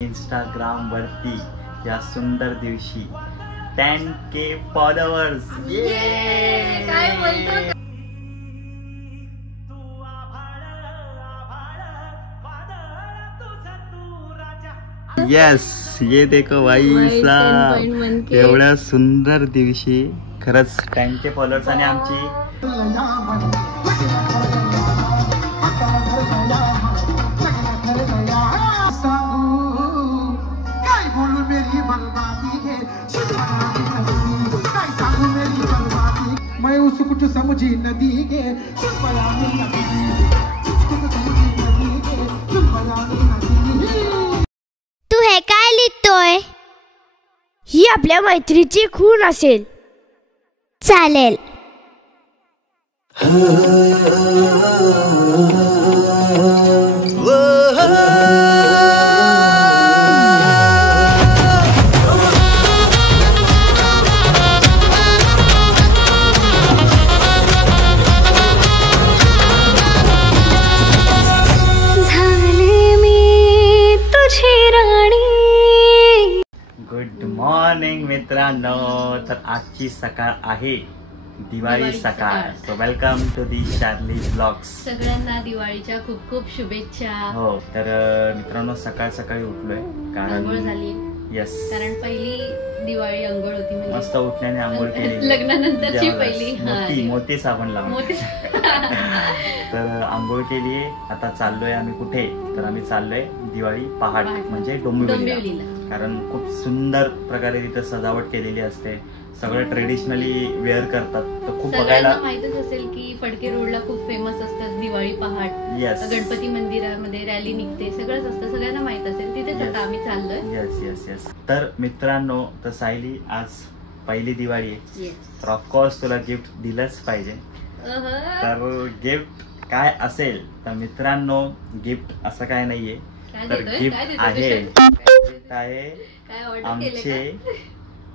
Instagram वरती या सुंदर दिवशी 10K फॉलोअर्स. काय बोलतो. यस, ये देखो भाई साहब, एवढ्या सुंदर दिवशी खरंच 10K फॉलोअर्स. आणि आमची मैं उस कुछ समझी नदी के तू हे काय लिहितोय? ही आपल्या मैत्रीची खूण असेल. चालेल. गुड मॉर्निंग मित्रांनो. तर आजची सकाळ आहे दिवाळी सकाळ. So welcome to the Charlie blogs. सगळ्यांना दिवाळीच्या खूप खूप शुभेच्छा. हो, तर मित्रांनो सकाळ सकाळी उठलोय आंघोळ झाली. यस, कारण पहिली दिवाळी आंघोळ होती. म्हणजे मस्त उठण्याने आंघोळ केली. लग्नानंतरची पहिली मोती साबण लावून तर आंघोळ केली. आता चाललोय आम्ही कुठे, तर आम्ही चाललोय दिवाळी पहाट म्हणजे डोंबिवलीला. कारण खूप सुंदर प्रकारे तिथे सजावट केलेली असते. सगळं ट्रेडिशनली वेअर करतात. तर खूप बघायला माहितच असेल की फडके रोडला खूप फेमस असतात दिवाळी पहाट. यस, गणपती मंदिरामध्ये रॅली निघते, सगळंच असतं, सगळ्यांना माहित असेल. तिथेच आता आम्ही चाललोय. Yes yes yes. तर मित्रांनो, तर सायली आज पहिली दिवाळी आहे, तर ऑफकोर्स तुला गिफ्ट दिलंच पाहिजे. तर गिफ्ट काय असेल तर मित्रांनो, गिफ्ट असं काय नाहीये. तर गिफ्ट आहे आमचे,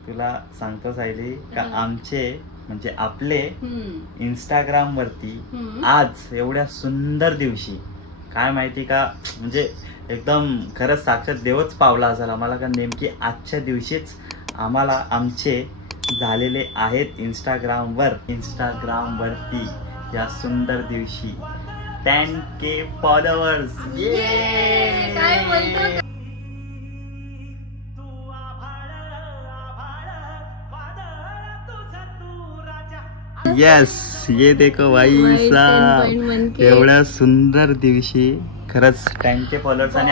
तुला सांगतो सायली का आमचे म्हणजे आपले इंस्टाग्राम वरती आज एवढ्या सुंदर दिवशी, काय माहिती का, म्हणजे एकदम खरंच साक्षात देवच पावला असेल आम्हाला. का नेमकी आजच्या दिवशीच आम्हाला आमचे झालेले आहेत इंस्टाग्राम वरती या सुंदर दिवशी 10K फॉलोअर्स. काय बोलतो. यस, ये देखो भाई साहब, एवढ्या सुंदर दिवशी खरंच 10K फॉलोअर्स. आणि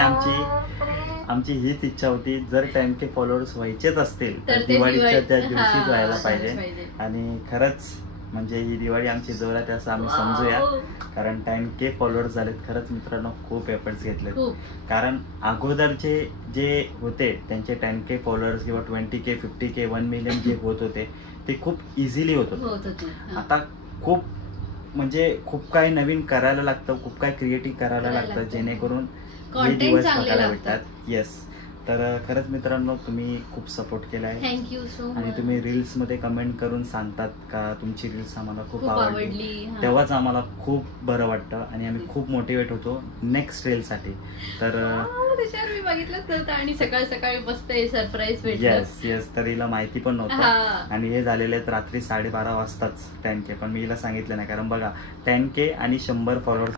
आमची हीच इच्छा होती, जर 10K फॉलोअर्स व्हायचेच असतील तर दिवाळीच्या त्या दिवशीच व्हायला पाहिजे. आणि खरंच म्हणजे ही दिवाळी आमची जोरात असं आम्ही समजूया. कारण 10K फॉलोअर्स झालेत. खरंच मित्रांनो खूप एफर्ट्स घेतलेत. कारण अगोदरचे जे होते त्यांचे 10K फॉलोअर्स किंवा 20K 50K 1 मिलियन जे होत होते ते खूप इझिली होत होते. आता खूप म्हणजे खूप काही नवीन करायला लागतं, खूप काही क्रिएटिव्ह करायला लागतं, जेणेकरून हे दिवस बघायला भेटतात. येस, तर खरंच मित्रांनो तुम्ही खूप सपोर्ट केलाय. Thank you so much. आणि तुम्ही रील्स मध्ये कमेंट करून सांगतात का तुमची रील्स आम्हाला खूप आवडली, तेव्हाच आम्हाला खूप बरं वाटतं आणि आम्ही खूप मोटिवेट होतो नेक्स्ट रील साठी. तर मी बघितलंच नव्हतं आणि सकाळ सकाळी मस्त सरप्राईज भेटलं. येस येस, तर हिला माहिती पण नव्हतं. आणि हे झालेले आहेत रात्री 12:30 वाजताच 10K. पण मी हिला सांगितलं नाही, कारण बघा 10K आणि 100 फॉलोअर्स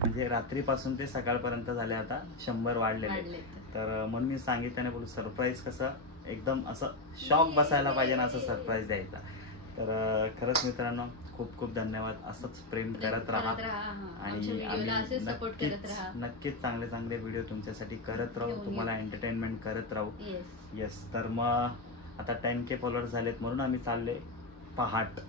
म्हणजे रात्रीपासून ते सकाळपर्यंत झाले, आता 100 वाढलेले. तर म्हणून मी सांगितलं नाही, बोलू सरप्राईज कसं एकदम असं शॉक बसायला पाहिजे ना, असं सरप्राईज द्यायचा. तर खरंच मित्रांनो खूप खूप धन्यवाद. असंच प्रेम करत राहा आणि आम्ही नक्कीच चांगले चांगले व्हिडिओ तुमच्यासाठी करत राहू, तुम्हाला एंटरटेनमेंट करत राहू. येस, तर मग आता 10K फॉलोअर्स झालेत म्हणून आम्ही चाललोय पहाट,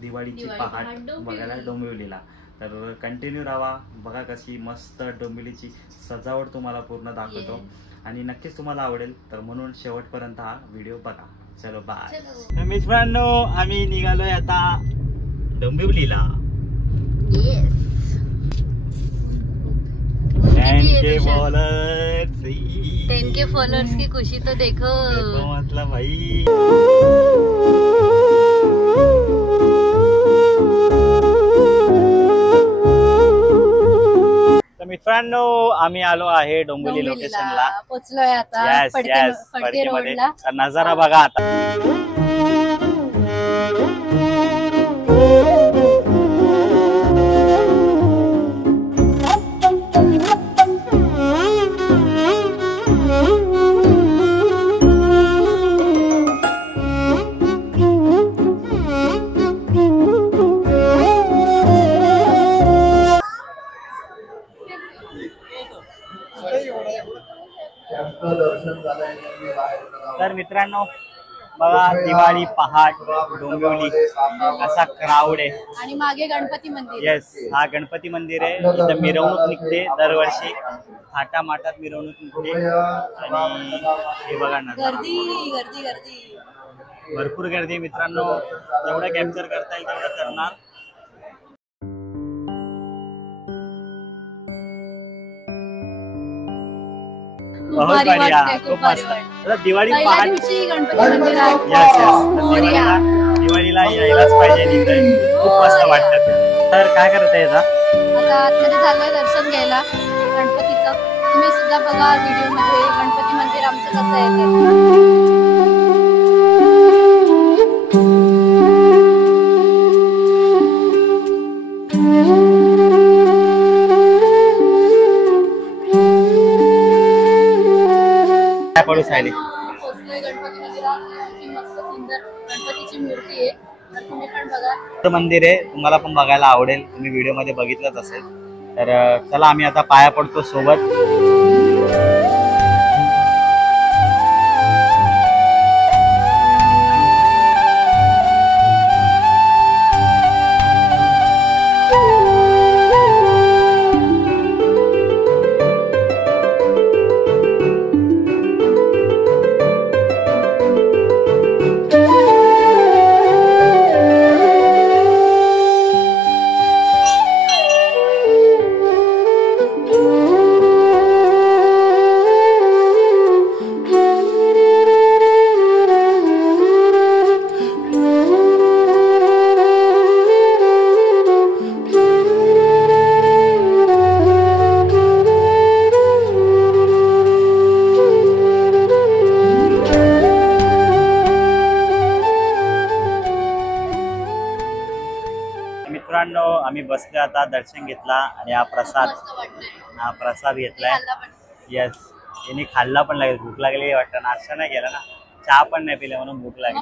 दिवाळीची पहाट बघायला डोंबिवलीला. तर कंटिन्यू राहा, बघा कशी मस्त डोंबिवलीची सजावट तुम्हाला पूर्ण दाखवतो आणि नक्कीच तुम्हाला आवडेल. तर म्हणून शेवटपर्यंत हा व्हिडिओ बघा. चलो बाय. तर मित्रांनो आम्ही निघालोय आता डोंबिवलीला. 10K फॉलोअर्स, 10K फॉलोअर्स की खुशी तो देखो मतलब भाई. मित्रांनो आम्ही आलो आहे डोंबिवली लोकेशनला. पोहोचलोय आता फडके रोडला. नजारा बघा आता. तर मित्रांनो बघा दिवाळी पहाट डोंबिवली असा क्राऊड आहे आणि मागे गणपती मंदिर. येस हा गणपती मंदिर आहे. इथं मिरवणूक निघते दरवर्षी. थाटामाटात मिरवणूक निघते आणि हे बघा ना गर्दी गर्दी गर्दी भरपूर गर्दी आहे मित्रांनो. जेवढं कॅप्चर करता येईल तेवढं करणार. खूप मस्त. दिवाळी पहाट दिवाळीला यायलाच पाहिजे. खूप मस्त वाटतं. तर काय करत आहे आता आतमध्ये चाललोय दर्शन घ्यायला गणपतीचं. तुम्ही सुद्धा बघा व्हिडिओ मध्ये गणपती मंदिर आमचं कसं आहे. गणपती मस्त सुंदर गणपतीची मूर्ती आहे. तर तुम्ही पण बघा. मंदिर आहे तुम्हाला पण बघायला आवडेल. तुम्ही व्हिडिओ मध्ये बघितलंच असेल. तर चला आम्ही आता पाया पडतो सोबत. मित्रांनो आम्ही बसले आता दर्शन घेतला आणि हा प्रसाद घेतलाय. येस यांनी खाल्ला पण लागेल. भूक लागली वाटतं. नाश्ता नाही केला ना चहा पण नाही पिला म्हणून भूक लागली.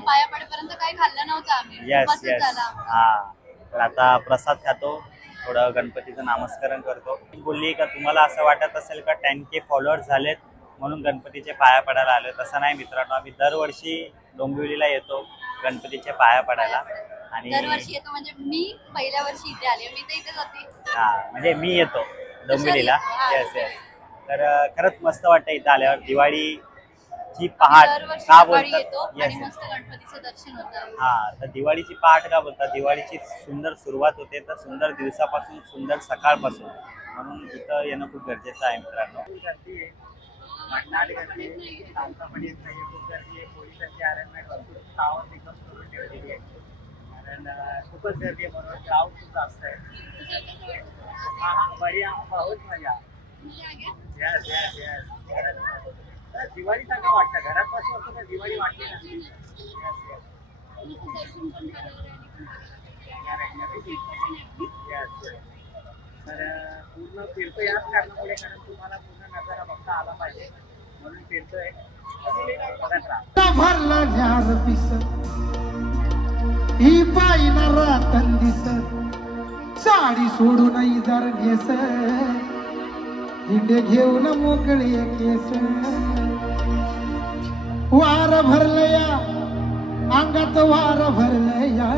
येस येस हा. तर आता प्रसाद खातो थोडं गणपतीचं नामस्मरण करतो. बोलली का तुम्हाला असं वाटत असेल का 10K फॉलोअर्स झालेत म्हणून गणपतीचे पाया पडायला आलो. तसं नाही मित्रांनो. आम्ही दरवर्षी डोंबिवलीला येतो गणपतीचे पाया पडायला. आणि दरवर्षी येतो म्हणजे मी पहिल्या वर्षी इथे आले. मी तर इथेच होते. हा म्हणजे मी येतो डोंबिवलीला. Yes yes. तर खरंच मस्त वाटतं इथं आल्यावर. दिवाळीची पहाट का बोलतात. येस गणपतीचं दर्शन होतं. हा तर दिवाळीची पहाट का बोलतात. दिवाळीची सुंदर सुरुवात होते तर सुंदर दिवसापासून सुंदर सकाळपासून म्हणून इथं येणं खूप गरजेचं आहे मित्रांनो. गर्दी आहे. मटणाट गर्दी आहे. सांगता पण येत नाही. खूप गर्दी आहे. पोलिसांची अरेंजमेंट भरपूर टावर पिकअप करून ठेवलेली आहे. कारण खूपच गर्दी आहे म्हणून क्राऊड खूप जास्त आहे. हा हा बढिया बहुत मजा. Yes yes yes. दिवाळी सारखं वाटतं. घरात बसून असं तर दिवाळी वाटली ना. तर पूर्ण फिरतो याच कारणामुळे कारण तुम्हाला पूर्ण नजारा बघता आला पाहिजे म्हणून फिरतोय. भरला झार पिस ही पायना रातन दिस साडी सोडून इजार घेस हिंडे घेऊन मोकळे केस वार भरलया अंगात वार भरलया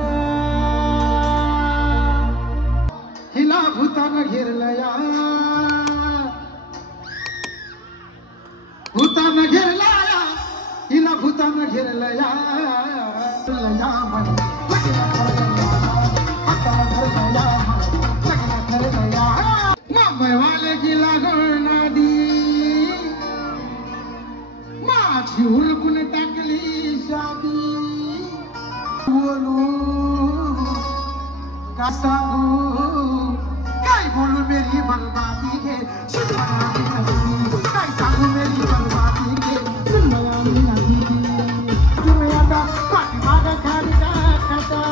हिला भूतान घेरलया भूतान घेरलया हिला भूतान घेरलया मुंबई वाले की लागण नदी माझी उलगून टाकली शादी बोलू का सांगू काय बोलू मेरी बर्बादी घे सुनबाई नदी काय सांगू मेरी बरबादी घे सुनबाई नदी तुम्ही आता पाठीमागं खाली टाकता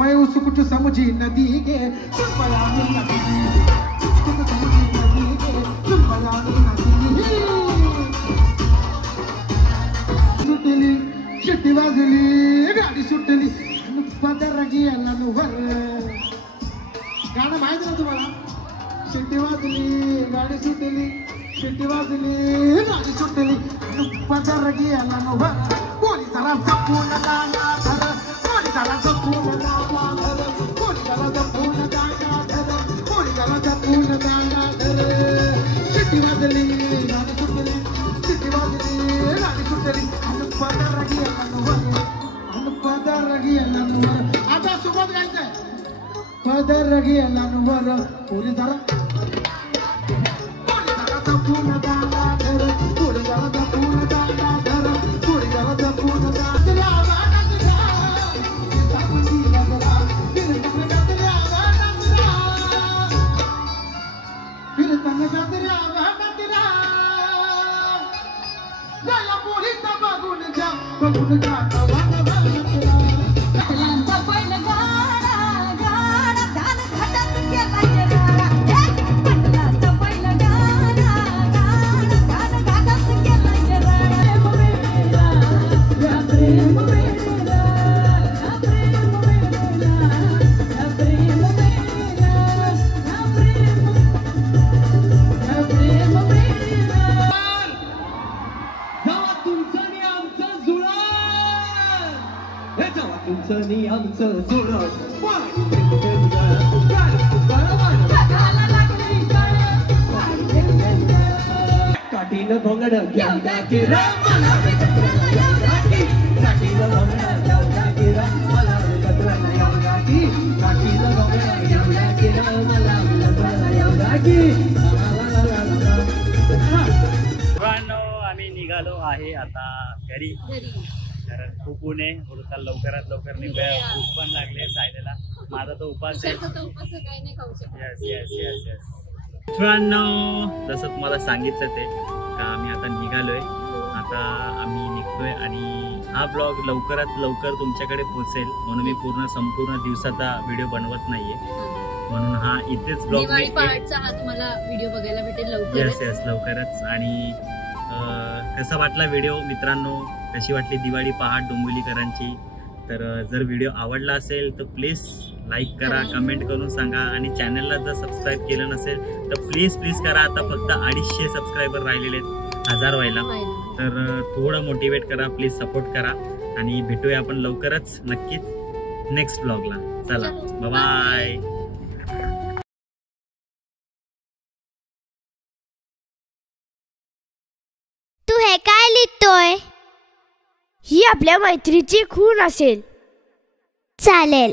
मैं उस कुछ समझी नदी के सुनबाई नदी कुछ समझी नदी के सुनबाई नदी सुटली शिट्टी वाजली गाडी सुटली पदर गेला वर गाणं माहित ना तुम्हाला शिट्टी वाजली गाडी सुटली शिट्टी वाजली गाडी सुटली पदर गेला वर पोलिसाला जपून लागा धर पोलिसाला जपून लागा धर पोलिसाला जपून लागा धर पोलिसाला जपून लागा धर शिट्टी वाजली गाडी सुटली शिट्टी वाजली गाडी सुटली पदर गेला वर आता सोबत गायचंय पदर गेला वर पोलिसाला जपून लागा धर पोलिसाला जपून लागा धर पोलिसाला जपून बघून आमचं जोर काठीनं भोंगड घ्या किरा काठीनं भोंगड घ्या मला काठीनं भोंगड घ्या किरा मला आम्ही निघालो आहे आता घरी कारण खूप ऊन आहे थोडंसं लवकरात लवकर निघूया भूक पण लागले सायलेला माझा तो उपास आहे येस येस येस येस मित्रांनो जसं तुम्हाला सांगितलंच आहे का आम्ही आता निघालोय आता आम्ही निघतोय आणि हा ब्लॉग लवकरात लवकर तुमच्याकडे पोहोचेल म्हणून मी संपूर्ण दिवसाचा व्हिडिओ बनवत नाहीये म्हणून हा इथेच ब्लॉग तुम्हाला व्हिडिओ बघायला भेटेल लवकर येस येस लवकरच आणि कसा वाटला व्हिडिओ मित्रांनो कशी वाटली दिवाळी पहाट डोंबिवलीकरांची तर जर व्हिडिओ आवडला असेल तर प्लीज लाईक करा कमेंट करून सांगा आणि चॅनलला जर सबस्क्राईब केलं नसेल तर प्लीज करा आता फक्त 250 सबस्क्रायबर राहिलेले आहेत 1000 व्हायला तर थोडं मोटिवेट करा प्लीज सपोर्ट करा आणि भेटूया आपण लवकरच नक्कीच नेक्स्ट ब्लॉगला चला बाय तू हे काय लिहितोय ही आपल्या मैत्रीची खूण असेल चालेल